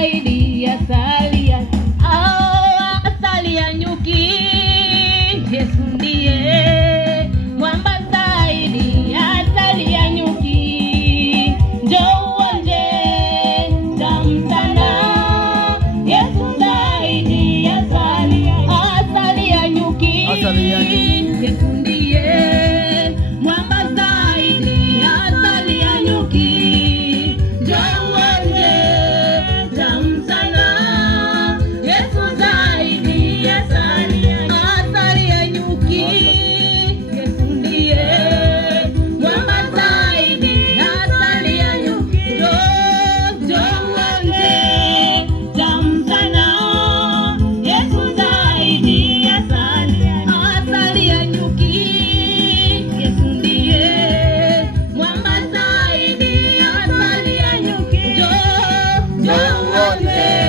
zaidi ya asali ya asali ya nyuki. Yesu ndiye mwamba zaidi ya asali ya nyuki. Njoo uonje tamu sana. Yesu zaidi ya asali ya nyuki. Yesu ndiye mwamba zaidi ya asali ya nyuki. Njoo uonje tamu sana. Yesu zaidi ya asali ya nyuki. Yesu ndiye mwamba zaidi ya asali ya nyuki. Njoo uonje tamu sana. Yesu zaidi ya asali ya nyuki. Yesu ndiye mwamba zaidi ya asali ya nyuki. Njoo uonje